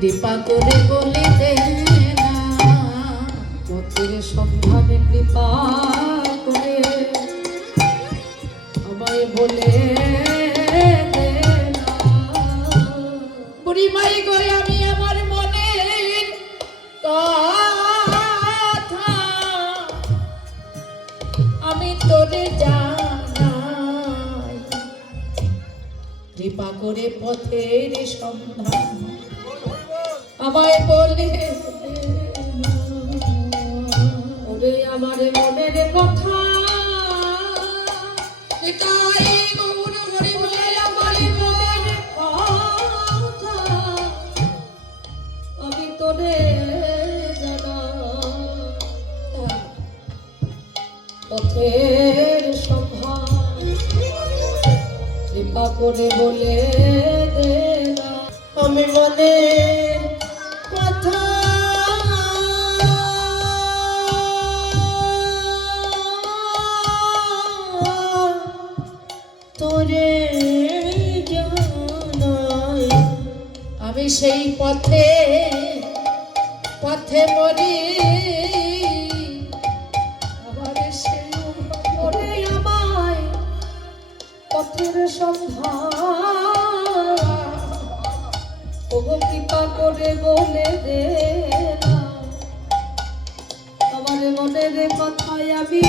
কৃপা করে বলে দে না পথের সন্ধানে কৃপা করে আমায় বলে দে না। বুড়ি মাই করে আমি আমার মনের কথা আমি তোরে জানাই, কৃপা করে পথের সন্ধান আমায় বলে ওরে আমার মনের কথা। এটাই গৌর হরি বলে আমার মনের কথা আমি তোরে জানাই, পথের সন্ধান কৃপা করে বলে দে না। আমি মনের কথা তোরে জানাই, আমি সেই পথে পথে মরি আবার সেই মরে আমায় পথের সন্ধান ওগো কৃপা করে বলে দে না। আমার মনের কথায় আমি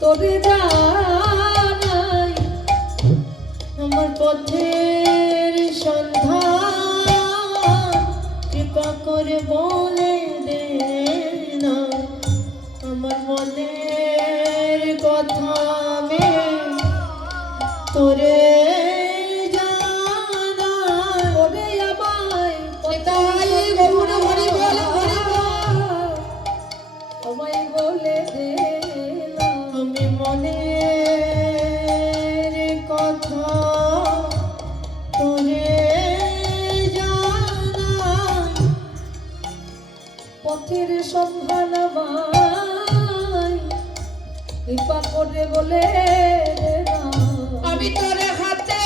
তোরে জানাই, আমার পথের সন্ধান কৃপা করে বলে দে না। আমার মনের কথা আমি তোরে জানাই, ওরে আমায় পতাই গৌর হরি বল হরি বল আমায় বলে দে না। আমি মনের কথা তোরে জানাই, পথের সন্ধান আমায় কৃপা করে বলে দে না। আমি তোর হাতে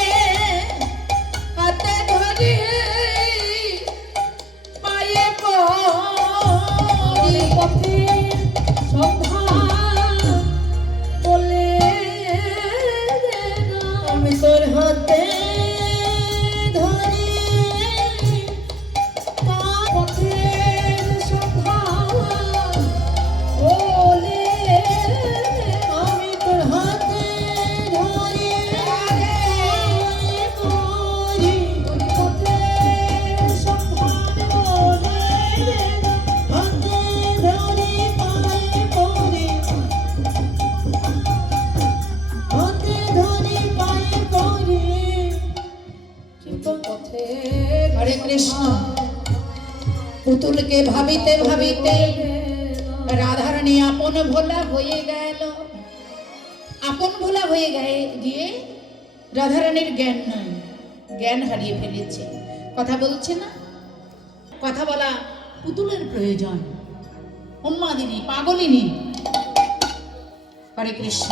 হাতে ধরি পায়ে পড়ি পথের সন্ধান বলে দে না। আমি তোর হাতে ধরি পথের সন্ধান বলে আমি তোর হাতে ধরি পথের সন্ধান বলে হাতে ধরি পায়ে পড়ি হাতে ধরি পায়ে পড়ি পথে। হরে কৃষ্ণ। পুতুলকে ভাবিতে ভাবিতে রাধারানী আপন ভোলা হয়ে গেল। আপন ভোলা হয়ে গিয়ে রাধারানীর জ্ঞান নাই, জ্ঞান হারিয়ে ফেলেছে। কথা বলছে না, কথা বলা পুতুলের প্রয়োজন, উন্মাদিনী পাগলিনী। হরে কৃষ্ণ।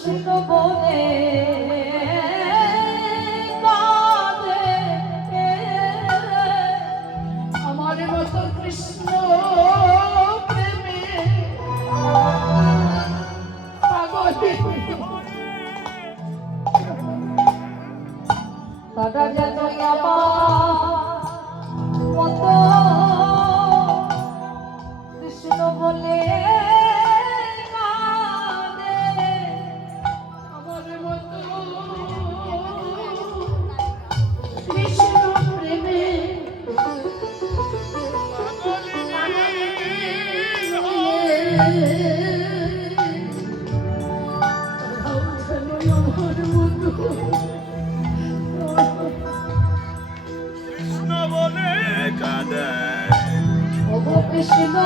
কৃষ্ণ বলে কাঁদে আমার মতো কৃষ্ণ প্রেমে পাগলে তারা যেন আমার মতো কৃষ্ণ বলে কৃষ্ণ বলে কাঁদে কৃষ্ণ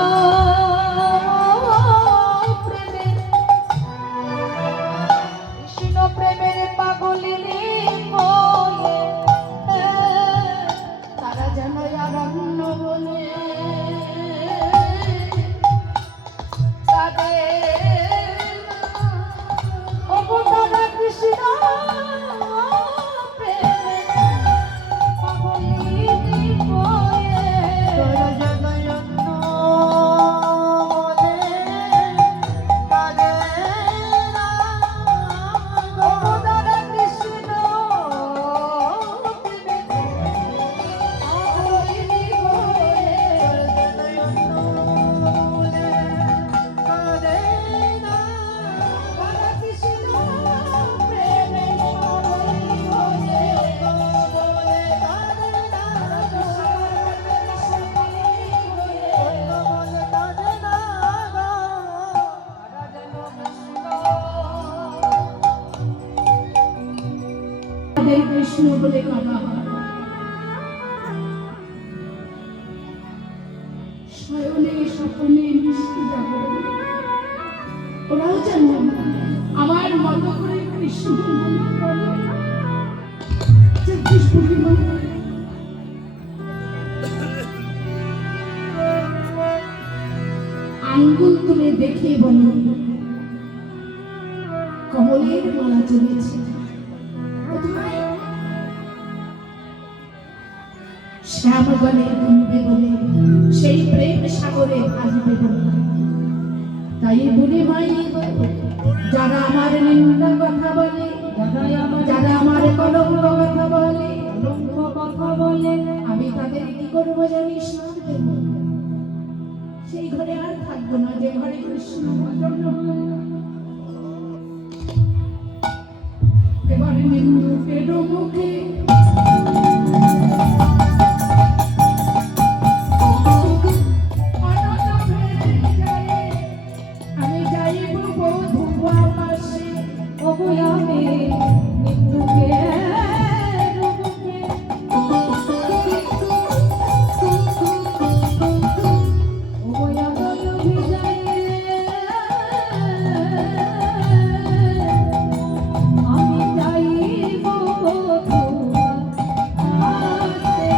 প্রেমে কৃষ্ণ প্রেমের পাগলিনী বলে তারা যেন অরণ্য বলে তারা কৃষ্ণ কৃষ্ণ বলে কাঁদা হয় শয়নে স্বপ্নে মিষ্টি জাগরণে ওরাও যেন আমার মতো করে কৃষ্ণ আঙ্গুল তুলে দেখে বলো কমলের মালা চলেছে শ্যাম বলে ডুববে বলে সেই প্রেম সাগরে ভাসবে বলে তাই বলে ভাই যারা আমার নিন্দা কথা বলে যারা আমার কলঙ্ক কথা বলে করবো জানি সার দেব, সেই ঘরে আর থাকবো না যে ঘরে কৃষ্ণ ভজন হয়। এবারে নিন্দুকের মুখে আমি যাইব বধূ আকাশে, ওগো আমি নিন্দুকের মুখে। ওগো আমি অভিযানে আমি যাইব বধূ আকাশে।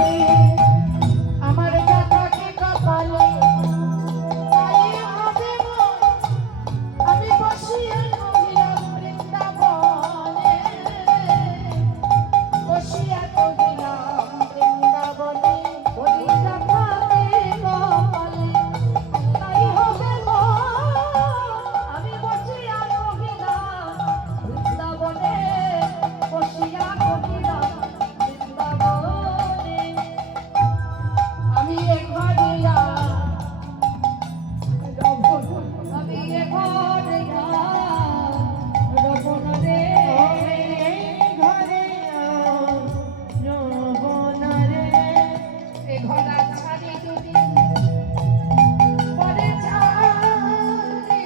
আমার কাকাকে কপালে তাই হবে গো, আমি বসিয়া কহিলাম বৃন্দাবনে, বসিয়া কহিলাম বৃন্দাবনে, বলি কাকাকে কপালে তাই হবে গো, আমি বসিয়া কহিলাম বৃন্দাবনে, বসিয়া কহিলাম বৃন্দাবনে। আমি এখানিয়া আমি এখানিয়া রবন রে, ঘরে রবন রে, এ ঘরা ছাড়ি যদি পরে ছাড়ি।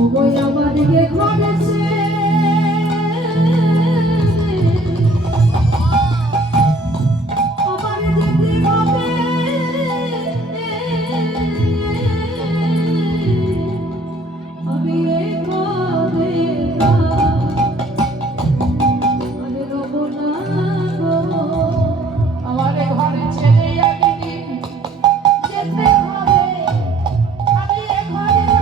ওগো আমার যে ঘরেছে আমার যেতে হবে, আমি ঘরে আমি রব না গো, আমার ঘরে ছেড়ে একদিন যেতে হবে, আমি ঘরে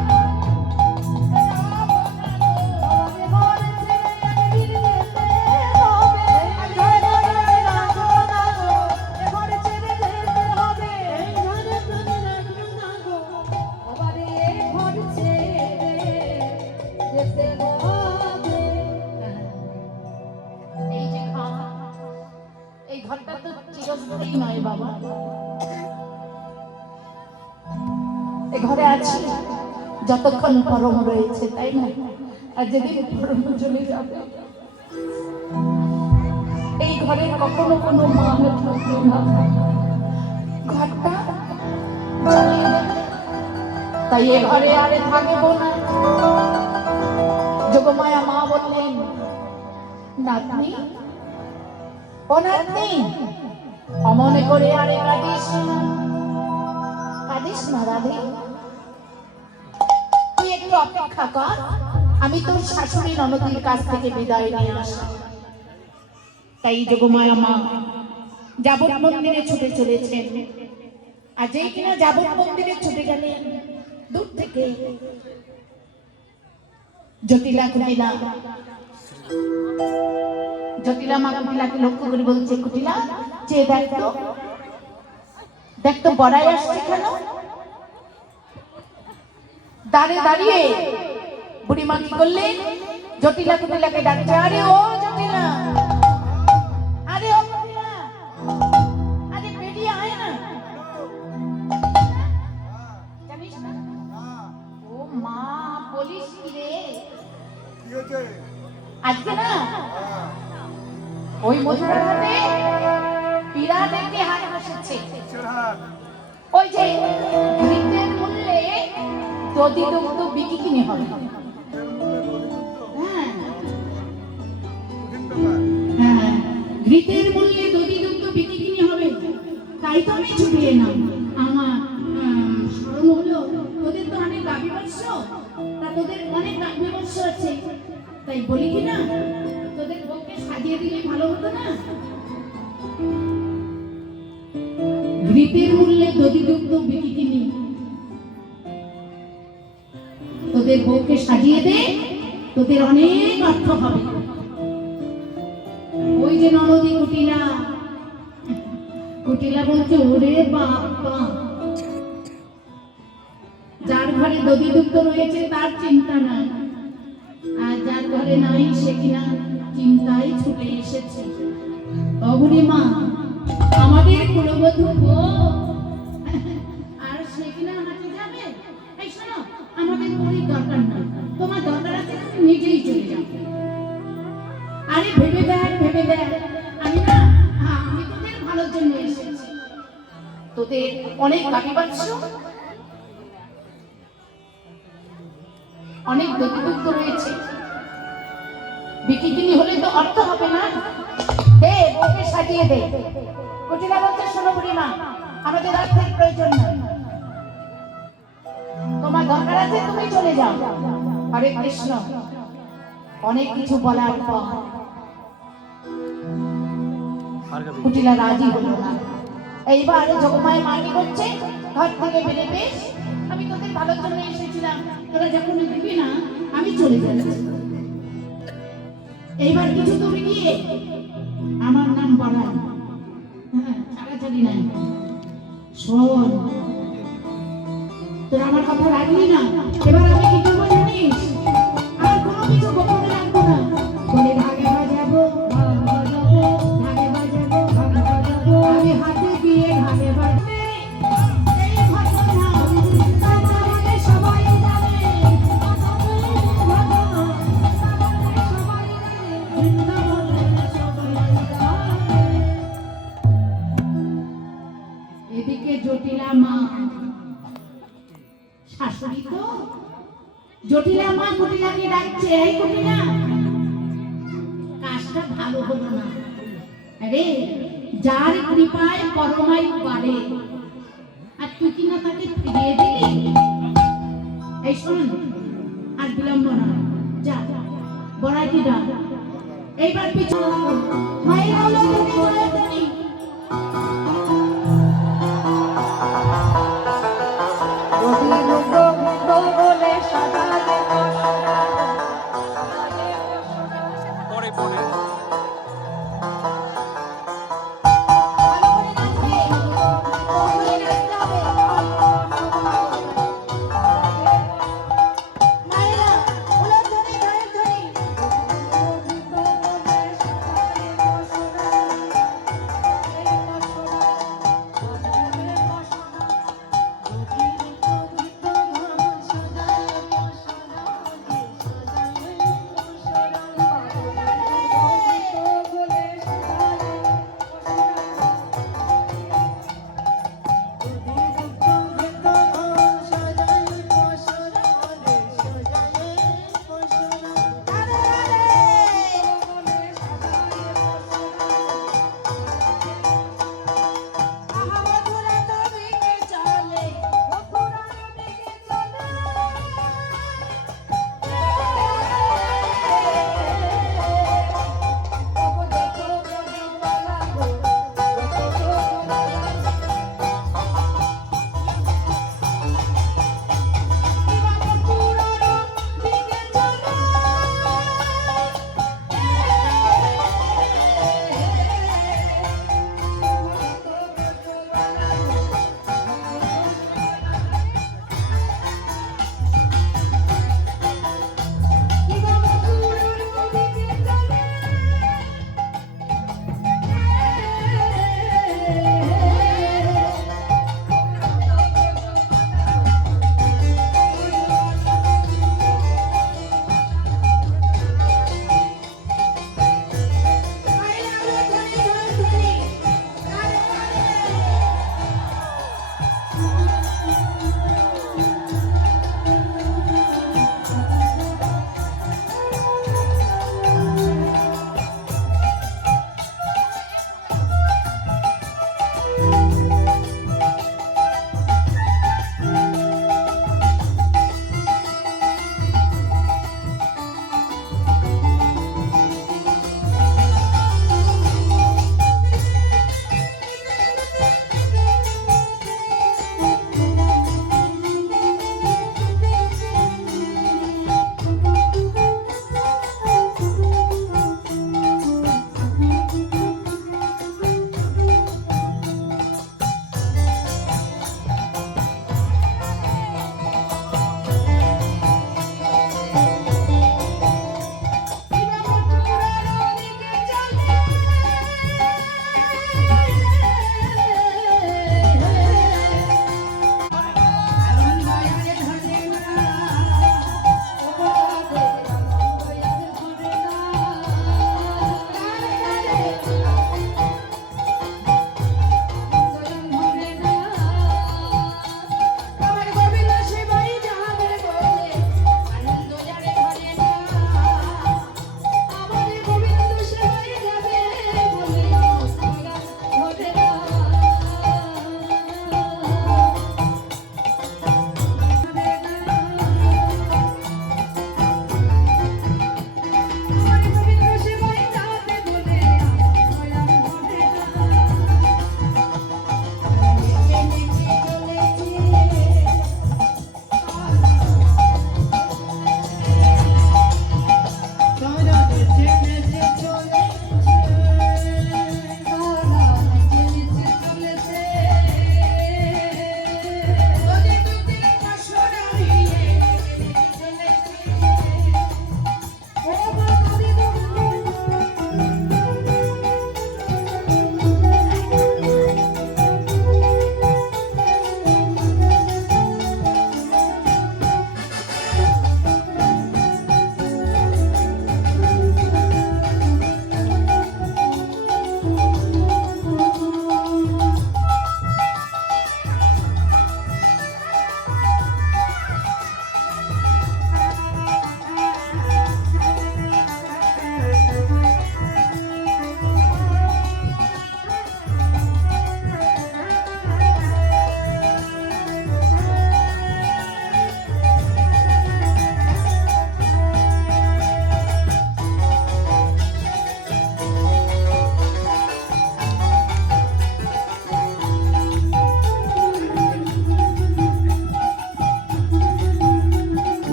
এই ঘরটা তো চিরস্থায়ী নয় বাবা, এ ঘরে আছি যতক্ষণ পরম রয়েছে, তাই না? আর যেদিন পরম চলে যাবে এই ঘরে কখনো কোনো মা থাকবে না, ঘরটা জ্বালিয়ে দেবে। তাই এ ঘরে আরে থাকবো না। যোগমায়া মা বললেন, নাতনি ও নাতনি, অমনে করে আরে কাঁদিস না, কাঁদিস না রাধে, তুই একটু অপেক্ষা কর, আমি তোর শাশুড়ি ননদীর কাছ থেকে বিদায় নিয়ে আসি। তাই যোগমায়া মা যাবত মন্দিরে ছুটে চলেছেন। আর যেই কিনা যাবত মন্দিরে ছুটে গেলেন, দূর থেকে জটিলা কুটিলা জটিলা মা কুটিলাকে লক্ষ্য করে বলছে, কুটিলা চেয়ে দেখতো, দেখতো বড়াই আসছে কেন? দাঁড়িয়ে দাঁড়িয়ে বুড়িমা কি করলেন, জটিলা কুটিলাকে ডাকছে, আরে ও জটিলা, আরে ও কুটিলা, আরে বেরিয়ে আয় না, জানিস না? ও মা বলিস কি রে, আজকে না ওই মথুরার হাতে বিরাট একটি হাট বসেছে, ওই যে ঘৃতের মূল্যে দধি দুগ্ধ বিক্রি কিনে হবে। হ্যাঁ, ঘৃতের মূল্যে দধি দুগ্ধ বিক্রি কিনে হবে, তাই তো আমি ছুটে এলাম। আমার স্মরণ হলো তোদের তো অনেক গাভী বৎস, তা তোদের অনেক গাভী বৎস আছে, তাই বলি কি না তোদের বউকে সাজিয়ে দিলে ভালো হতো না? ঘৃতের মূল্যে দধি দুগ্ধ বিক্রি কিনি, তোদের বউকে সাজিয়ে দে, তোদের অনেক অর্থ হবে। ওই যে ননদী কুটিলা, কুটিলা বলছে, ওরে বাবা, যার ঘরে দধি দুগ্ধ রয়েছে তার চিন্তা নাই, আর যার ঘরে নাই সে কিনা চিন্তায় ছুটে এসেছে। অবুড়ি মা আমাদের কুলবধূ গো, আর সে কিনা হাঁটে যাবে। এই শোনো, আমাদের কোনো দরকার নাই, তোমার দরকার আছে তুমি নিজেই চলে যাও। আরে ভেবে দেখ, আমি না, আমি তোদের ভালোর জন্য এসেছি। তোদের অনেক গাড়ি পাচ্ছ, অনেক দতিদুগ্ধ রয়েছে, বিক্রি হলে তো অর্থ হবে না। দে, ওকে সাজিয়ে দে। কুটিলা বলছে, শোনো বুড়িমা, আমাদের অর্থের প্রয়োজন নেই, তোমার দরকার আছে তুমি চলে যাও। হরে কৃষ্ণ। অনেক কিছু বলার পর কুটিলা রাজি হলো না। এইবার জগমায় মাটি করছে, ঘর থেকে বেরে বেশ, আমি তোদের ভালোর জন্য এসেছিলাম, তোরা যখন দিবি না আমি চলে যাচ্ছি। এইবার কিছু দূরে গিয়ে আমার নাম বলা, হ্যাঁ ছাড়াছাড়ি নাই। শোন, তোরা আমার কথা রাখলি না, এবার আমি কি করবো জানিস? আর কোনো কিছু গোপনে রাখবো না, বলে ভাগে বাজাবো, ভাগে বাজাবো, আমি হাতে দিয়ে ভাগে বাজবে। এই ঘটনা আমাদের সবাই জানে, এদিকে জটিলা মা, শাশুড়ি তো, জটিলা মা কুটিলাকে ডাকছে, এই কুটিলা, কাজটা ভালো হলো না। আরে যার কৃপায় পরমাই পারে, আর তুই কিনা তাকে ফিরিয়ে দিলি। এই শোন, আর বিলম্ব না, যা বড়াইটি ডাক। এইবার পিছু মায়েরা হলো তুমি। পরে পরে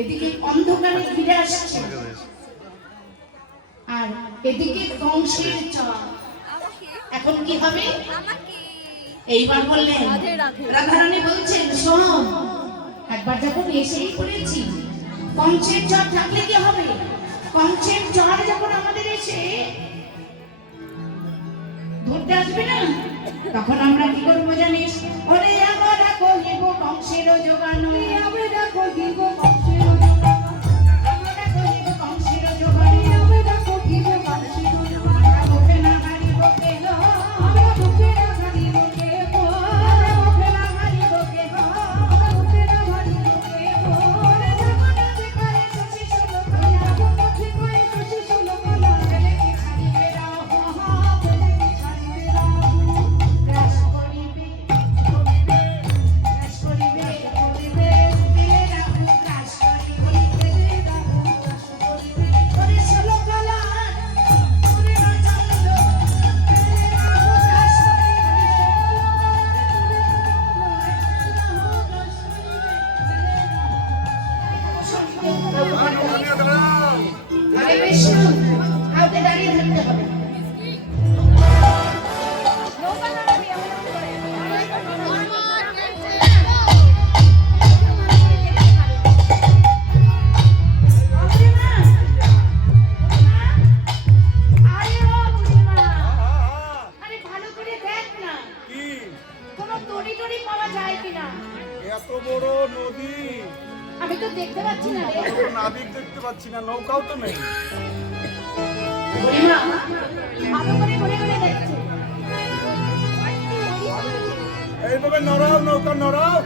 এদিকে অন্ধকারে ফিরে আসছে, আর এদিকে কংসের চর। এখন কি হবে? এইবার বললেন, রাধারানী বলছেন, শোনো, একবার যখন এসেই পড়েছি, কংসের চর থাকলে কি হবে? কংসের চর যখন আমাদের এসে ধরতে আসবে না, তখন আমরা কি করবো জানিস? ওরে আমরা কহিব কংসের জোগানো, আমরা কহিব কংসের জোগানো, আমরা কহিব কংসের জোগানো, আমরা কহিব কংসের জোগানো, আমরা বুকে না হারিব কেহ, আমরা বুকে না হারিব কেহ, আমরা বুকে না হারিব কেহ, আমরা বুকে না হারিব কেহ। ওরে জগন্নাথে করে শশী ষোলকলা, জগন্নাথে করে শশী ষোলকলা, ফেলে কি ছাড়িবে রাহ, ফেলে কি ছাড়িবে রাহ। রাস করিবে, রাস করিবে, করিবে, ফেলে রাহ, রাস করিবে, ফেলে রাহ, রাস করিবে। ওরে ষোলকলা, ওরে রাজন্দ, ফেলে রাহ, রাস করিবে, আরে বিষ্ণু, হাতে দাঁড়িয়ে থাকতে হবে। আরে ও বুড়িমা, আরে ভালো করে দেখ না, কি কোনো দড়ি টড়ি পাওয়া যায় কিনা। এত বড় নদী, আমি তো দেখতে পাচ্ছি না রে। কোনো নাবিক দেখতে পাচ্ছি না, নৌকাও তো নেই। বুড়িমা ভালো করে ঘুরে ঘুরে দেখছে। এইভাবে নড়াও, নৌকা নড়াও।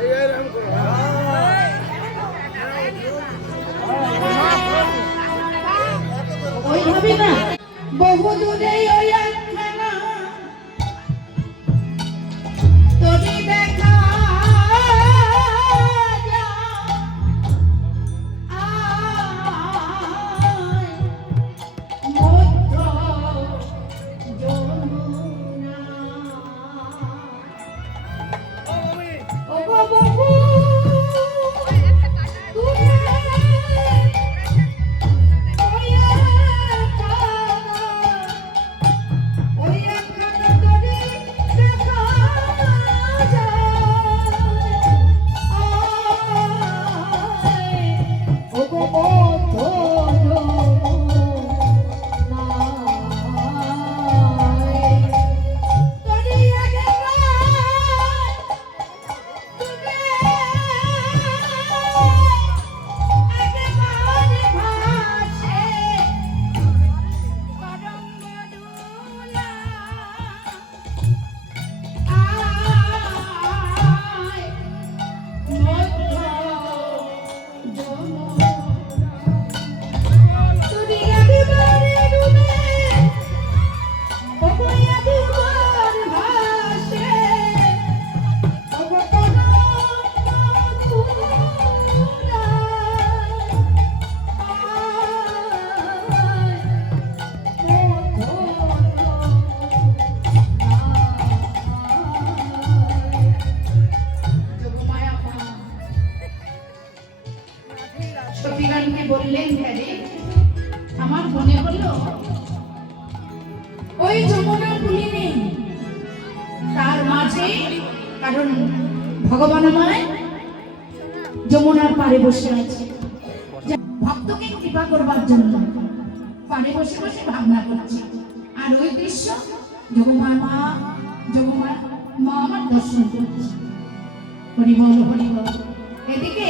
ওই ভাবি না, বহু দূরে ওই একখানা তোরি দেখা যায়। মধ্য যমুনা, ও গো বহু দূরে ওই একখানা তোরি দেখা যায়। ও গো মধ্য যমুনা, তোরি একেবারে ভাসে করঙ্গ দুলা। আয় মধ্য যমুনা, তোরি একেবারে ডুবে, ওগো একেবার ভাসে, ওগো করঙ্গ দুলা। সতীরানীকে বললেন, হ্যারে আমার মনে হলো ওই যমুনা পুলি নেই, তার মাঝে, কারণ ভগবান আমায় যমুনার পাড়ে বসে আছে, ভক্তকে কৃপা করবার জন্য পাড়ে বসে বসে ভাবনা করছে। আর ওই দৃশ্য যোগমার মা আমার দর্শন করছে। হরি বল, হরি বল। এদিকে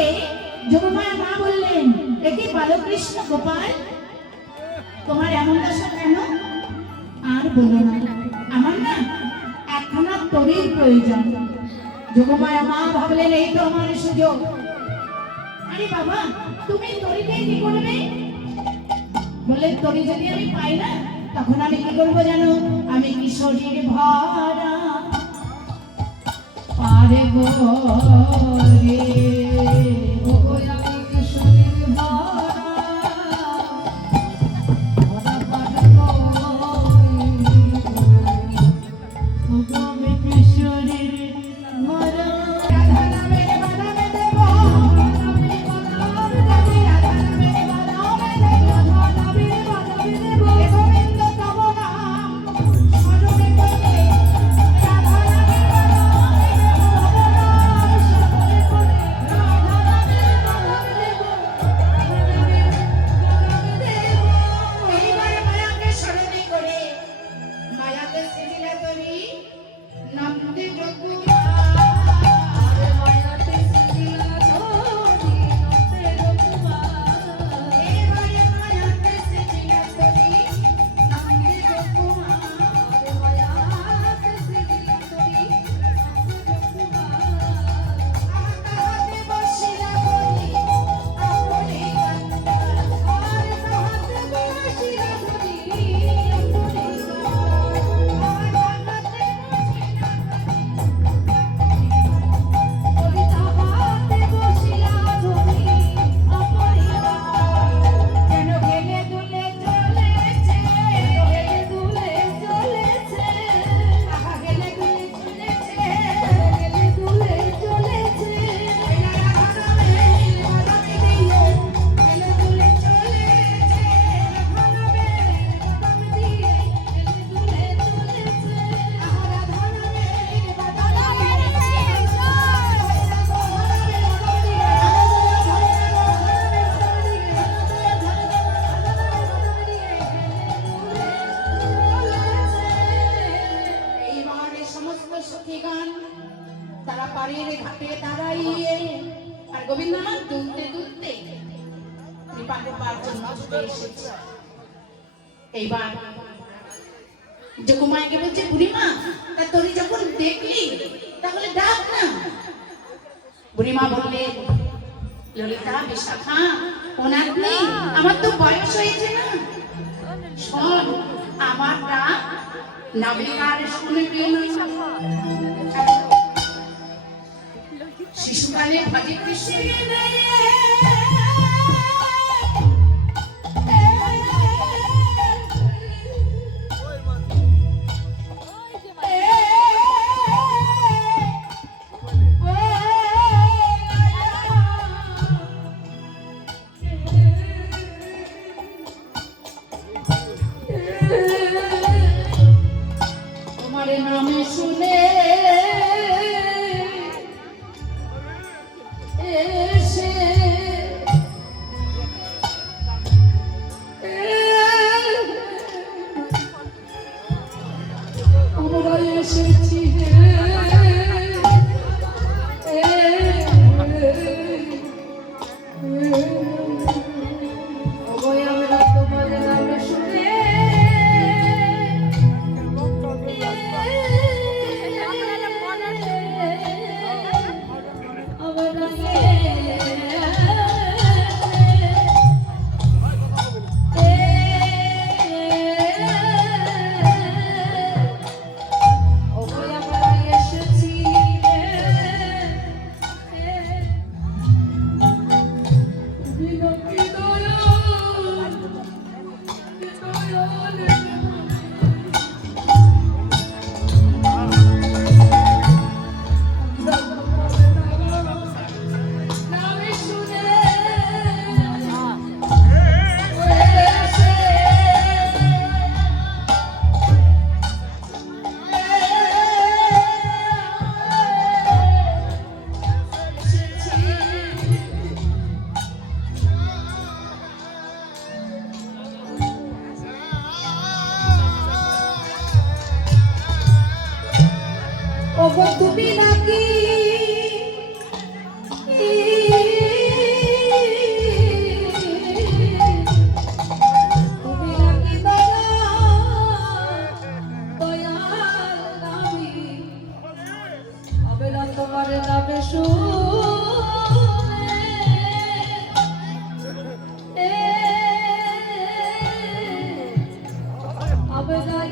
যোগমার মা বললেন, একে বালকৃষ্ণ গোপাল, তোমার এমন দশা কেন? আর বলো না, আমার না একখানা তরির প্রয়োজন। যোগমায়া মা ভাবলেন, এই তো আমার সুযোগ। আরে বাবা, তুমি তরিতে কি করবে? বললেন, তরি যদি আমি পাই না, তখন আমি কি করবো জানো? আমি কিশোরীর ভরা পারে গো রে, ও গো আমি কিশোরীর ভরা পারে গো রে, ও গো আমি কিশোরীর ভরা। রাধা নামে দেব, আমি বললাম রাধে দুলতে দুলতে কৃপাকে পাওয়ার জন্য ছুটে এসেছে। এইবার যোগমায়াকে বলছে, বুড়িমা তা তোরে যখন দেখলি তাহলে ডাক না। বুড়িমা বললে, ললিতা বিশাখা ওনার নেই, আমার তো বয়স হয়েছে না, শোন আমার ডাক নাবিকার শুনবি না। শিশুকালে ভাজি কৃষ্ণ তোমার নামে শুনে এসে আমরা এসেছি আমরা তোমার নামে শুনে তুমি নাকি তুমি নাকি দয়াল নামি আবেদন তোমার নামে শুনে আবেদন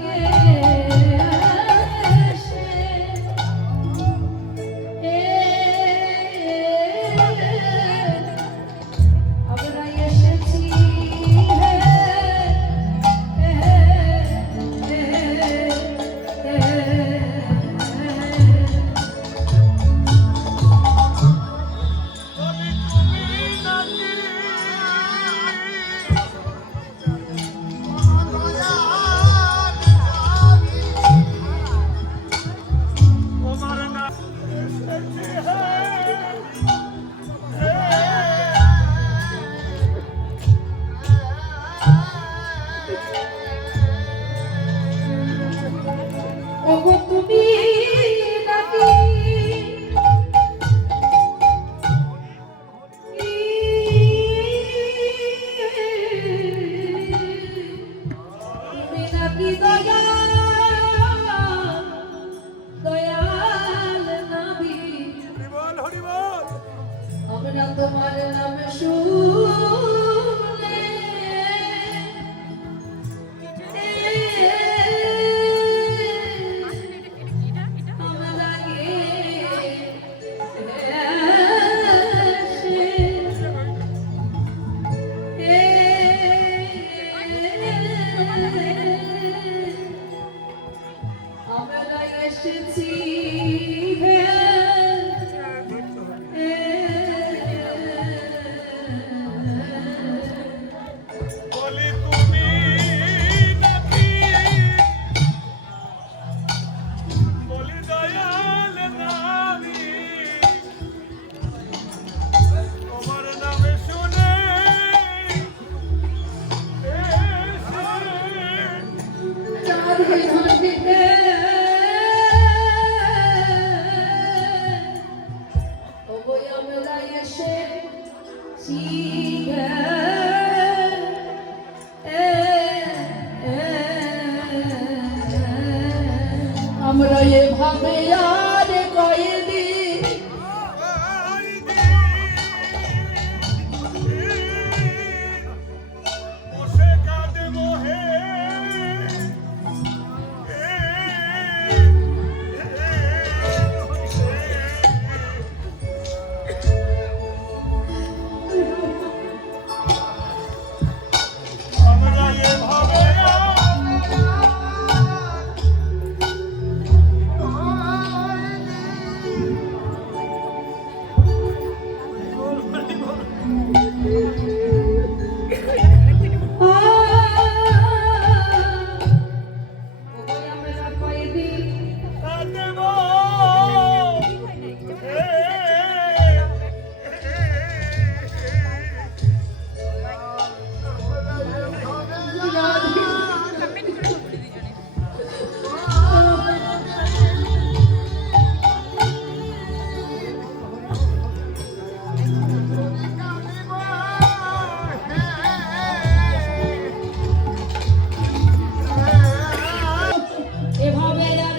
চিরে আমরা এভাবে আর কয়েকদিন বসে কাঁদব হে আমরা এভাবে আমরা কয়েকদিন কাঁদব এভাবে আর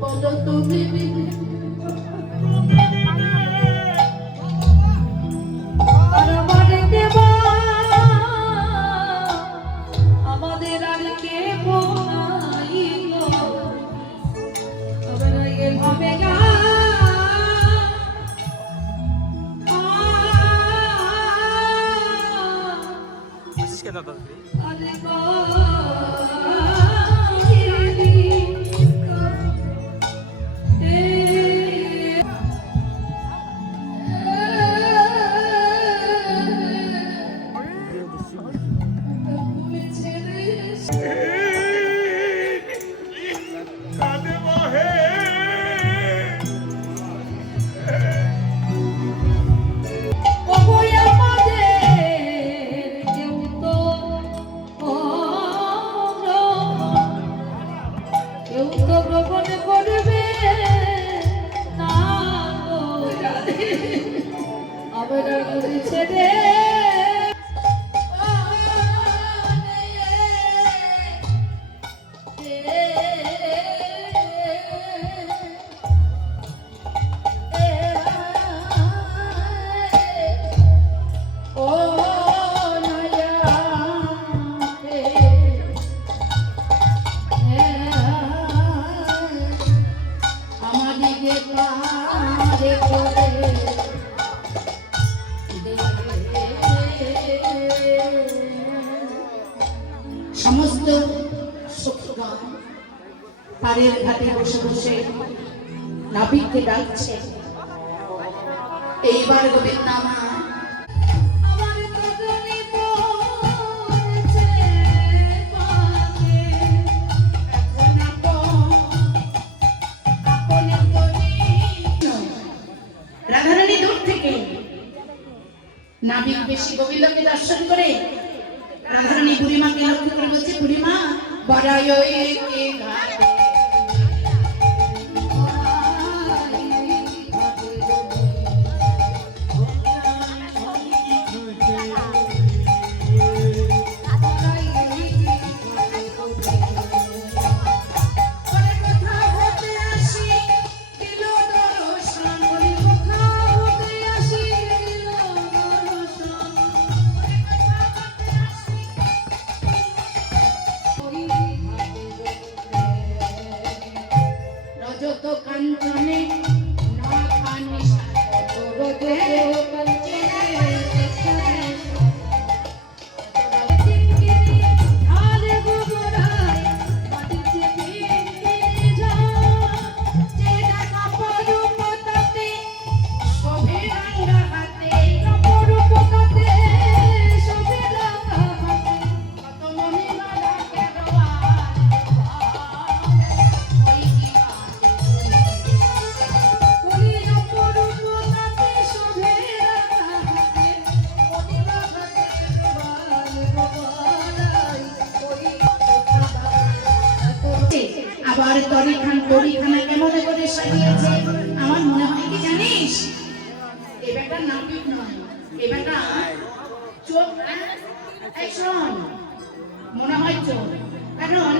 বলো তুমি আর আমাদের দেবা আমাদের আর কে নাই গো আমরা এভাবে গা আরে কাঁদব হে ওগোই আমাদের কেউ তো গ্রহণ করবে না গো আমরা করেছে রে ও নয়া আমাদিকে পারে করে সমস্ত সুখগণ পারের ঘাটে বসে বসে নাবিককে ডাকছে এইবার গোবিন্দ আমার আমার কদলি পড়েছে পাতে রাধারানী দূর থেকে নাবিক বেশি গোবিন্দকে দর্শন করে রাধারানী বুড়িমাকে লক্ষ্য করে বলছে বুড়িমা বড়াই কে ঘাটে আবার তরিখানা কেমন করে সাজিয়েছে। আমার মনে হয় কি জানিস, এ বেটা নাপিত নয়, এ বেটা চোখ। এই শোন, মনে হয় চোখ, কারণ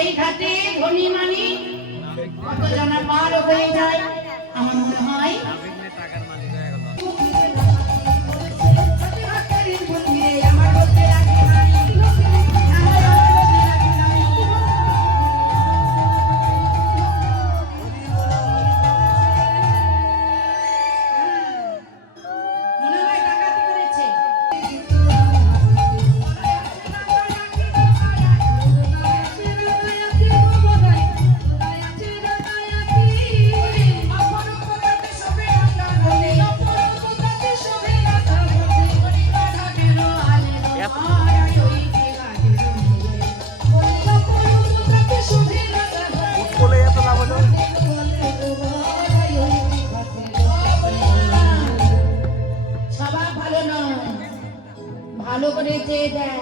এই ঘাটে ধনী মানি কত জনা পার হয়ে যায়। আমার মনে হয় আমার বলতে রাখি নাই, মনে হয় ডাকাতি করেছে। বলে এত লাভ হলো। সবাই ভালো নয়, ভালো করে চেয়ে দেয়।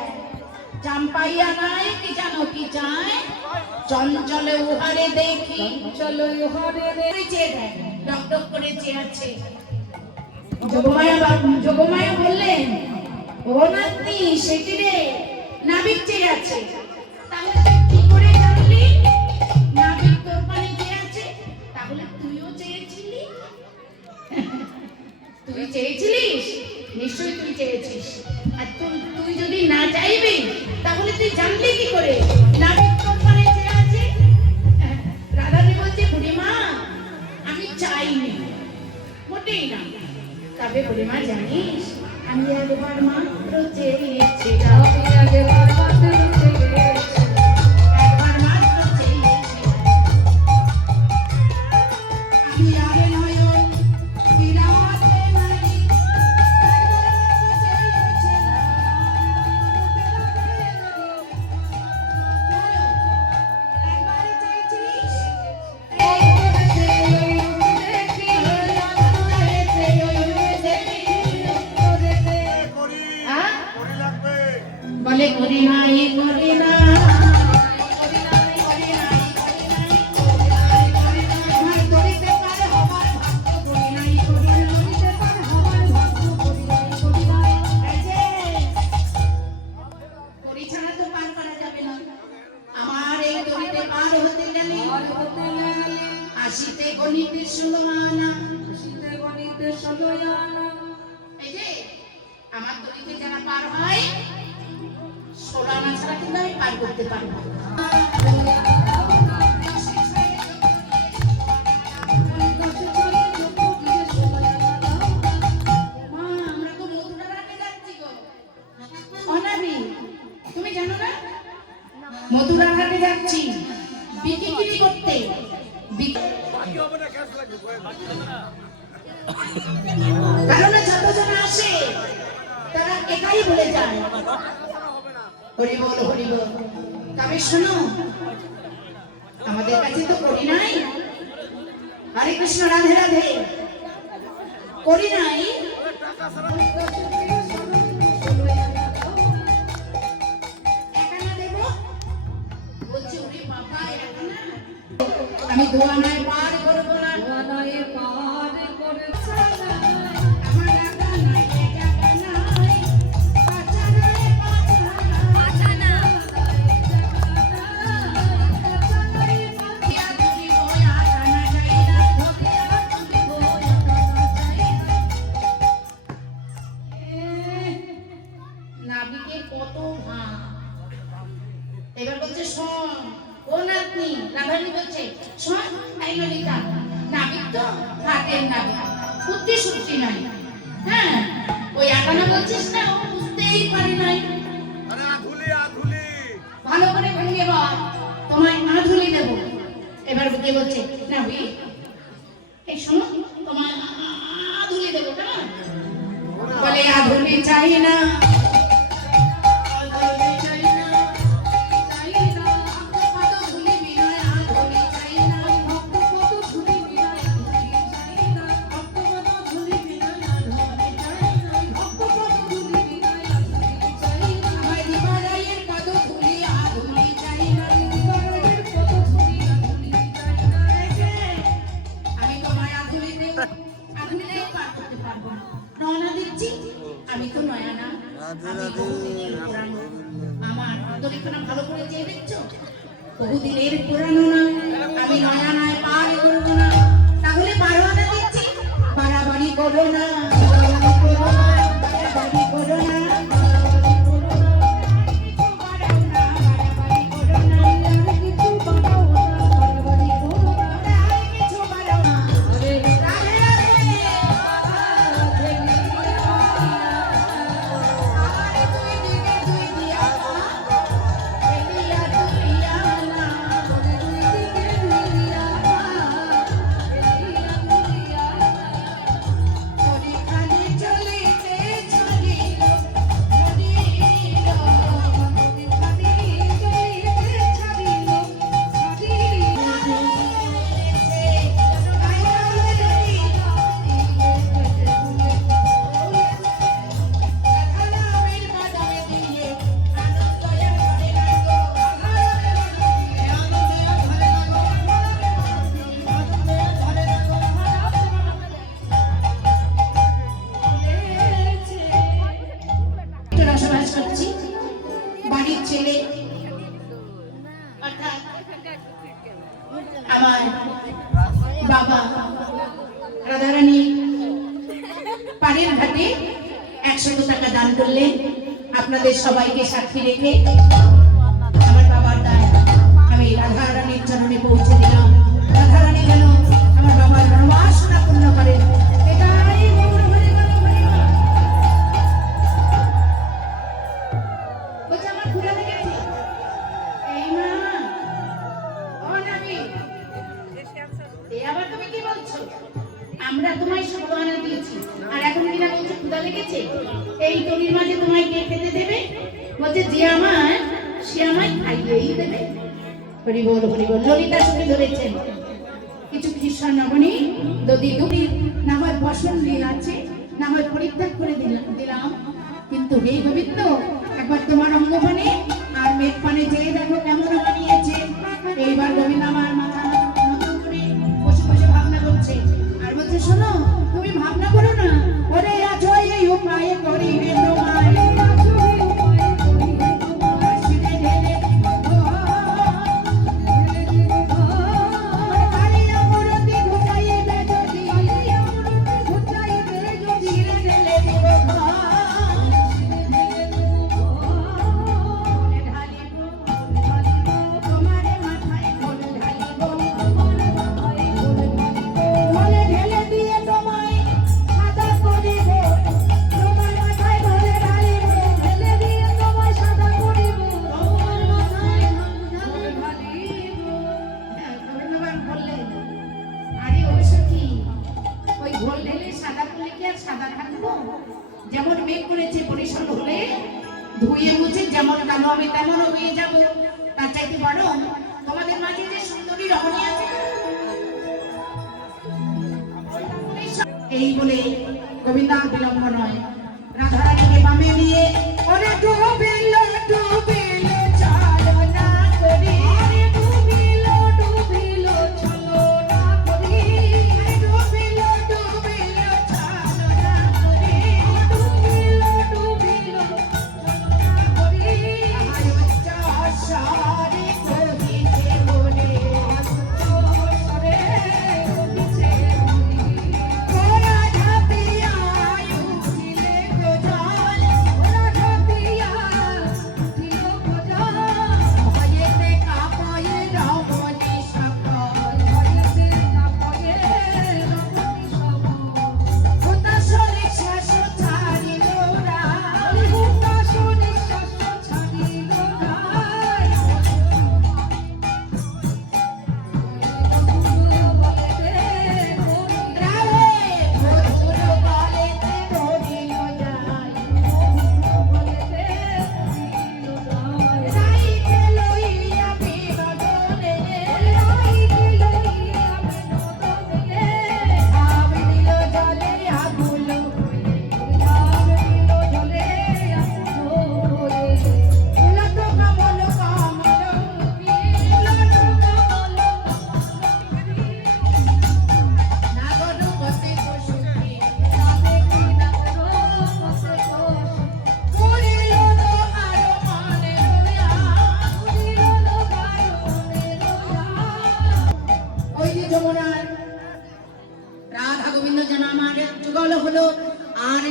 চাম্পাইয়া নাই কি জানো কি চায়, চঞ্চলে উহারে দেখি, চলো ইহারে রে চেয়ে দেয়, ডক ডক করে চেয়ে আছে। যোগমায়া বললেন, ও নাতনি সেটি রে, নাবিক চেয়ে আছে। তাহলে তুই কি করে জানলি নাবিক তোর পানে চেয়ে আছে? তাহলে তুইও চেয়েছিলি? তুই চেয়েছিলিস, নিশ্চয়ই তুই চেয়েছিস। আর তুই যদি না চাইবি তাহলে তুই জানলি কি করে নাবিক তোর পানে চেয়ে আছে? রাধারানী বলছে, বুড়িমা আমি চাইনি, মোটেই না। তবে বুড়িমা জানিস, আমি একবার মাত্র চেয়েছিলাম, আমি আগে বারবার দেখতে গেছি একবার মাত্র চেয়েছিলাম। আমি আর নয়ন বিরাতে নারী, একবার চেয়েছিলিস। করি হ্যাঁ? করি লাগবে। বলে করি নাই, করি না, আমার করিতে পারে হবার ভাগ্য, করি নাই, করি না। এই যে, করি ছাড়া তো পার করা যাবে না। আমার এই করিতে পার হতে গেলে আসিতে গণিতে 16 আনা। এই যে, আমার দড়িতে যারা পার হয় 16 আনা ছাড়া কিন্তু আমি পার করতে পারবো না। মা, আমরা তো মথুরাঘাটে যাচ্ছি গো। অনাবি, তুমি জানো না? মথুরাঘাটে যাচ্ছি বিক্রি করতে। বাকি হবে না, ক্যাশ লাগবে, বাকি হবে না। কারণ যতজন আসে তারা এটাই বলে যায়, হরি বল হরি বল। তবে শোনো, আমাদের কাছে তো করি নাই। হরে কৃষ্ণ, রাধে রাধে। করি নাই, একানা দেব। বলছে, ওরে বাবা, একানা আমি 2 আনায় পার করবো না। বানায়ে পার করেছে আমার টাকা নাই, টাকা নাই, পাঁচা নাই, পাঁচা নাই। নাবিকের কত ভাব। এবার বলছে, শোন ও নাতনি, রাধারানী বলছে, শোন এই ললিতা, নাবিক তো ঘাটের নাবিক, বুদ্ধি শুদ্ধি নাই। হ্যাঁ, ওই আটানা বলছিস না, ও বুঝতেই পারে নাই। আরে আধুলি আধুলি। ভালো করে ভেঙে বল, তোমায় আধুলি দেব। এবার বুদ্ধি বলছে, নাবিক এই শোনো, তোমায় আধুলি দেবো, কেমন? বলে, আধুলি চাই না, আধুলি চাই না, চাই না, কত ধুলি বিনয় আধুলি চাই না, কত ধুলি বিনয় আধুলি চাই না, কত ধুলি বিনয় আধুলি চাই না, কত ধুলি বিনয় আধুলি চাই না। আমার দিবারায়ের কত ধুলি আধুলি চাই না, দিবারায়ের কত ধুলি আধুলি বহুদিনের পুরানো না, আমি নয়া নয় পার করবো না। তাহলে 12 আনা দিচ্ছি, বাড়াবাড়ি করো না, বাড়াবাড়ি করো না, বাড়াবাড়ি করো না। বসবাস করছি বাড়ির ছেলে অর্থাৎ আমার বাবা রাধারানী পাড়ের ঘাটে 100 টাকা দান করলেন। আপনাদের সবাইকে সাক্ষী রেখে আমার বাবার দায় আমি রাধারানীর চরণে পৌঁছে দিলাম। রাধারানী যেন আমার বাবার মনোবাসনা পূর্ণ করেন, এটাই গৌর হরি গৌর হরি গৌর। বলছে আমার খুলে দেখেছি এই মা ও নাবি এই আবার তুমি কি বলছো? আমরা তোমায় 16 আনা দিয়েছি আর এখন কিনা বলছো ক্ষুধা লেগেছে। এই তরির মাঝে তোমায় কে খেতে দেবে? বলছে যে আমার সে আমায় খাইয়েই দেবে। হরি বল হরি বল। ললিতা শুনে ধরেছেন কিছু খ্রিস্টান নবনী যদি দুটি না হয় বসন লীল আছে না হয় পরিত্যাগ করে দিলাম, কিন্তু হে গোবিন্দ একবার তোমার অঙ্গপানে আর মেঘ পানে যেয়ে দেখো কেমন বানিয়েছে। এইবার গোবিন্দ আমার মাথা নতুন করে বসে বসে ভাবনা করছে আর বলছে শোনো তুমি ভাবনা করো না, ওরে আছো এই উপায়ে করিবে তোমায় যেমন মেঘ করেছে পরিষ্কার হলে ধুয়ে মুছে যেমন কালো আমি তেমন হয়ে যাব। তার চাইতে বরং তোমাদের মাঝে যে সুন্দরী রমণী আছে এই বলে গোবিন্দা বিলম্ব নয় রাধারানীকে বামে নিয়ে ওরে ডুবিল ডুবিল চালনা করি ডুবিল ডুবিল চালনা করি ডুবিল ডুবিল চালনা করি ডুবিল ডুবিল চালনা করি আয় বাচ্চা সারি কহিতে বলে সরে কহিতে ওরা ঝাপিয়া উঠিলে গোজাল ওরা ঝাপিয়া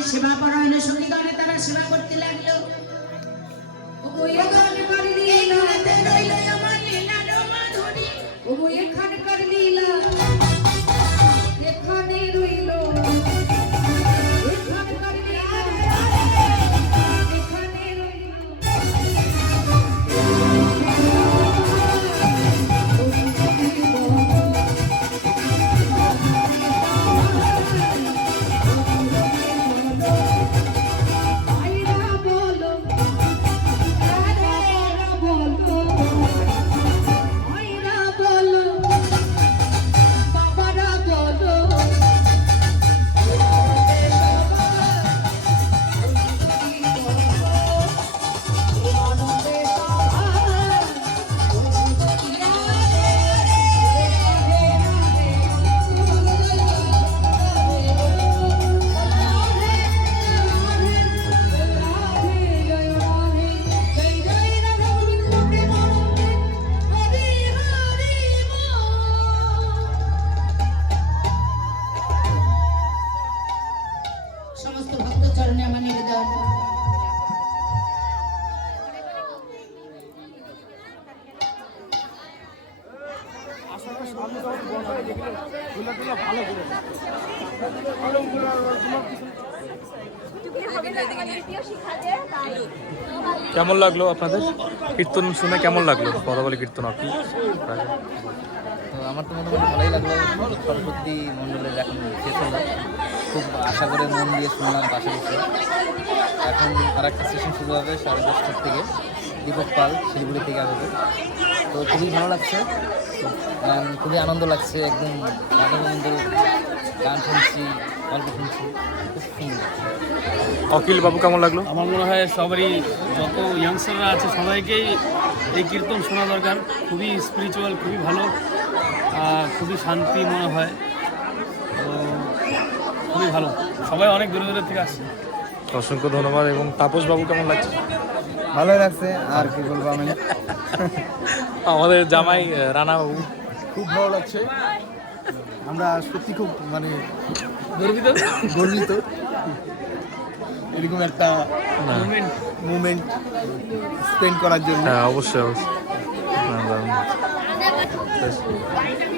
সেবা পরায়ণে সঙ্গীগণে তারা সেবা করতে লাগলো। ওগো এখানকার লীলা, রইল আমার লীলার মাধুরী। ওগো এখানকার লীলা, এখানে রইল এখানকার লীলা, এখানে রইল। আইরা বলো, আইরা বলো, আইরা বলো, বাবারা বলো, সমস্ত ভক্ত চরণে আমার নিবেদন। কেমন লাগলো আপনাদের কীর্তন শুনে? কেমন লাগলো পদাবলী কীর্তন আপনি? তো আমার তো মোটামুটি ভালোই লাগলো। সরস্বতী মণ্ডলের এখন শেষ হলো, খুব আশা করে মন দিয়ে শুনলাম পাশে বসে। এখন আর একটা সেশন শুরু হবে 10:30 থেকে, দীপক পাল শিলিগুড়ি থেকে আসবে। তো খুবই ভালো লাগছে, খুবই আনন্দ লাগছে। একদম আনন্দ, গান শুনছি, গল্প শুনছি, খুব সুন্দর। অখিল বাবু কেমন লাগলো? আমার মনে হয় সবারই, যত ইয়াংস্টাররা আছে সবাইকেই এই কীর্তন শোনা দরকার। খুবই স্পিরিচুয়াল, খুবই ভালো, খুবই শান্তি মনে হয়। তো খুবই ভালো, সবাই অনেক দূরে দূরে থেকে আসছে। অসংখ্য ধন্যবাদ। এবং তাপস বাবু কেমন লাগছে? ভালোই লাগছে, আর কি বলবো আমি। আমাদের জামাই রানা বাবু খুব ভালো লাগছে। আমরা সত্যি খুব গর্বিত এরকম একটা মুমেন্ট স্পেন্ড করার জন্য। হ্যাঁ, অবশ্যই অবশ্যই। হ্যাঁ, দারুণ।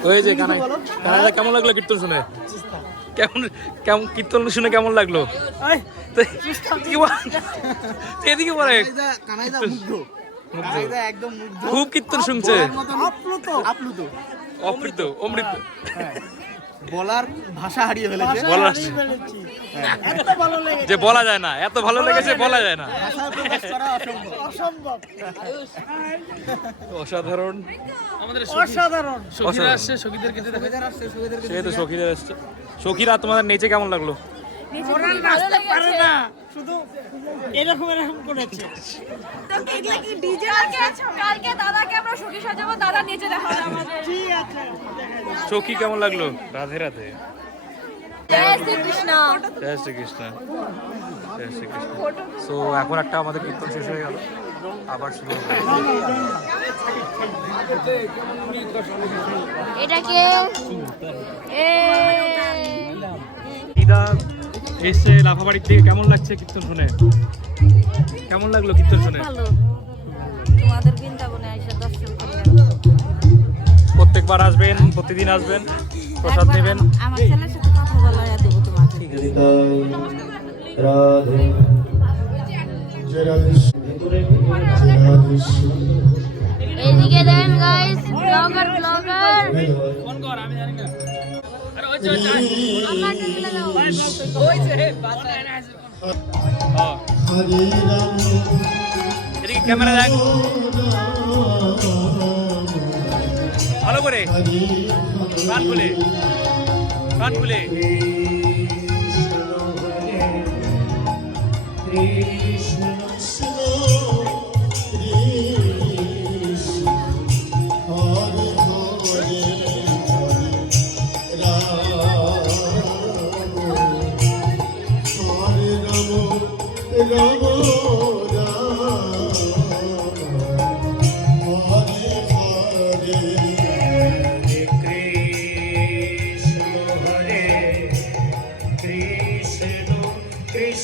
ওই যে কানাই, কানাইদা কেমন লাগলো কীর্তন শুনে? কেমন কেমন কীর্তন শুনে কেমন লাগলো? এদিকে বলে কানাইদা মুগ্ধ, একদম মুগ্ধ, খুব কীর্তন শুনছে, আপ্লুত, অমৃত অমৃত। বলার ভাষা হারিয়ে ফেলেছে। বলার যে বলা যায় না, এত ভালো লেগেছে বলা যায় না। ভাষা প্রকাশ করা অসম্ভব। অসাধারণ, আমাদের অসাধারণ সখীরা আসছে, সখীদেরকে দেখা যায়। সে তো সখীরা আসছে। সখীরা তোমাদের নেচে কেমন লাগলো? শুধু এরকম করেছে। কালকে দাদাকে আমরা সখী সাজাবো, দাদা নিচে দেখাবে আমাদের। সখী কেমন লাগলো? রাধে রাধে, জয় শ্রী কৃষ্ণ। জয় শ্রীকৃষ্ণ, জয় শ্রীকৃষ্ণ। সো এখন একটা আমাদের কীর্তন শেষ হয়ে গেল, আবার শুরু হবে। এটাকে দিদা এসছে লাফাবাড়ির থেকে, কেমন লাগছে কীর্তন শুনে? কেমন লাগলো কীর্তন শুনে? ভালো, তোমাদের বৃন্দাবনে এসে দর্শন করলাম। প্রত্যেকবার আসবেন, প্রতিদিন আসবেন, প্রসাদ নেবেন। আমার ছেলের সাথে কথা বলা দেবো তোমাকে। এদিকে দেন গাইস, ব্লগার ব্লগার ফোন কর, আমি জানি না। আরে ওই যে এদিকে ক্যামেরা দেখ ভালো করে, কান খুলে, কান খুলে। Krishna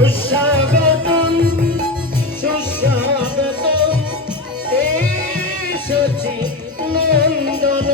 সুস্বাগতম সুস্বাগতম এসেছি নন্দন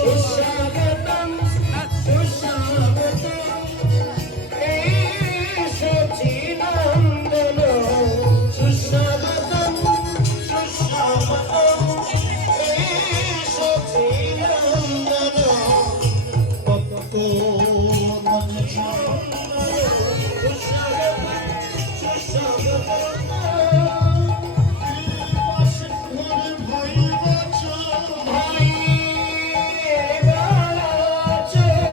সুস্বাগতম